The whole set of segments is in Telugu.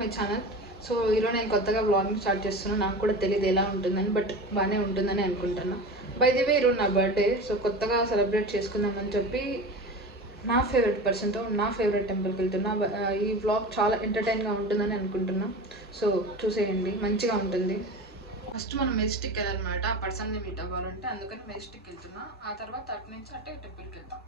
My channel. సో ఈరోజు నేను కొత్తగా వ్లాగింగ్ స్టార్ట్ చేస్తున్నాను. నాకు కూడా తెలియదు ఎలా ఉంటుందని, బట్ బాగానే ఉంటుందని అనుకుంటున్నా. బై ది వే ఈరోజు నా బర్త్డే. సో కొత్తగా సెలబ్రేట్ చేసుకుందామని చెప్పి నా ఫేవరెట్ పర్సన్తో నా ఫేవరెట్ టెంపుల్కి వెళ్తున్నా. ఈ వ్లాగ్ చాలా ఎంటర్టైన్గా ఉంటుందని అనుకుంటున్నా. సో చూసేయండి, మంచిగా ఉంటుంది. ఫస్ట్ మనం మెజెస్టిక్ వెళ్ళాలన్నమాట, ఆ పర్సన్ని మీట్ అవ్వాలంటే. అందుకని మెజెస్టిక్ వెళ్తున్నా. ఆ తర్వాత అటు నుంచి అంటే టెంపుల్కి వెళ్తాం.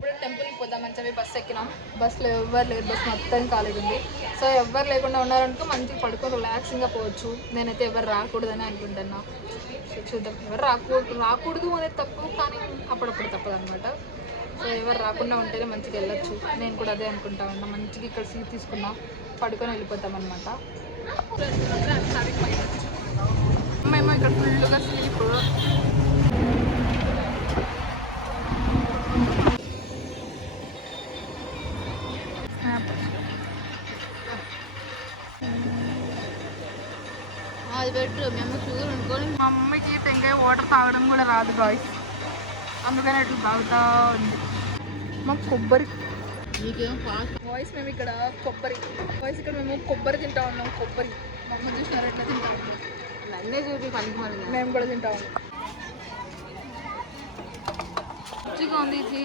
ఇప్పుడు టెంపుల్కి పోదామని చెప్పి బస్సు ఎక్కినాం. బస్సులో ఎవ్వరు లేరు, బస్సు మొత్తం ఖాళీగా ఉంది. సో ఎవ్వరు లేకుండా ఉన్నారనుకో మంచిగా పడుకొని రిలాక్సింగ్గా పోవచ్చు. నేనైతే ఎవరు రాకూడదని అనుకుంటున్నా. చూద్దాం. ఎవరు రాకూడదు అనేది తప్పు, కానీ అప్పుడప్పుడు తప్పదు అనమాట. సో ఎవరు రాకుండా ఉంటేనే మంచిగా వెళ్ళొచ్చు. నేను కూడా అదే అనుకుంటా ఉన్నా. మంచిగా ఇక్కడ సీట్ తీసుకున్నా, పడుకొని వెళ్ళిపోతాం అనమాట. మేము ఇక్కడ ఫుల్గా స్లీప్. అది పెట్టు, మేము షుగర్ అనుకోని. మా అమ్మకి టెంకాయ వాటర్ తాగడం కూడా రాదు గాయ్స్, అందుకని అట్లా తాగుతూ ఉంది. మాకు కొబ్బరి వాయిస్, మేము ఇక్కడ కొబ్బరి వాయిస్, ఇక్కడ మేము కొబ్బరి తింటా ఉన్నాం. కొబ్బరి మా అమ్మ చూసినారు ఎట్లా తింటా ఉన్నాం. అన్నీ చూపి పనికి మరి మేము కూడా తింటా ఉన్నాం. మంచిగా ఉంది ఇది.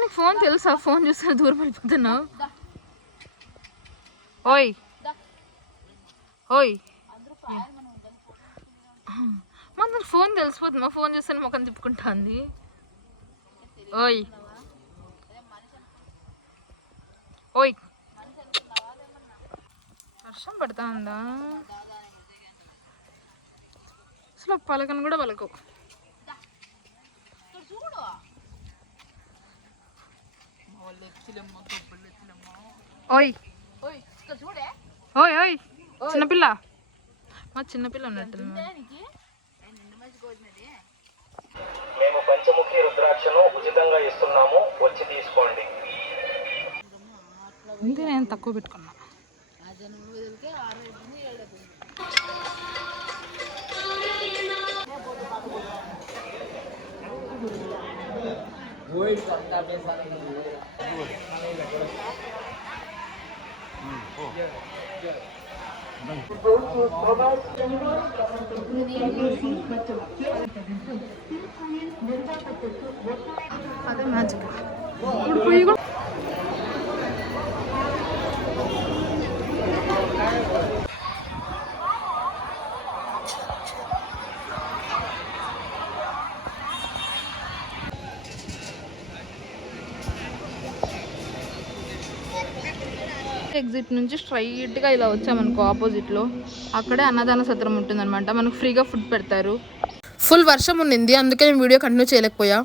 నీకు ఫోన్ తెలుసా? ఫోన్ చూస్తే దూరం వెళ్ళిపోతున్నావు. ఓయ్ ఓయ్, మన ఫోన్ తెలిసిపోతుంది. మా ఫోన్ చూస్తే ముఖం తిప్పుకుంటుంది. ఓయ్ ఓయ్, వర్షం పడతా ఉందా? అసలు పలకను కూడా పలకవు. ఓయ్ ఓయ్ ఓయ్, చిన్నపిల్ల, మా చిన్నపిల్ల ఉన్నట్టు. మేము పంచముఖి రుద్రాక్షను ఉచితంగా ఇస్తున్నాము, వచ్చి తీసుకోండి. అంతే, నేను తక్కువ పెట్టుకున్నా. అదే మ్యాజిక్. ఇప్పుడు పోయి కూడా ఎగ్జిట్ నుంచి స్ట్రైట్గా ఇలా వచ్చామనుకో, ఆపోజిట్లో అక్కడే అన్నదాన సత్రం ఉంటుందన్నమాట. మనకు ఫ్రీగా ఫుడ్ పెడతారు. ఫుల్ వర్షం ఉన్నింది, అందుకే నేను వీడియో కంటిన్యూ చేయలేకపోయా.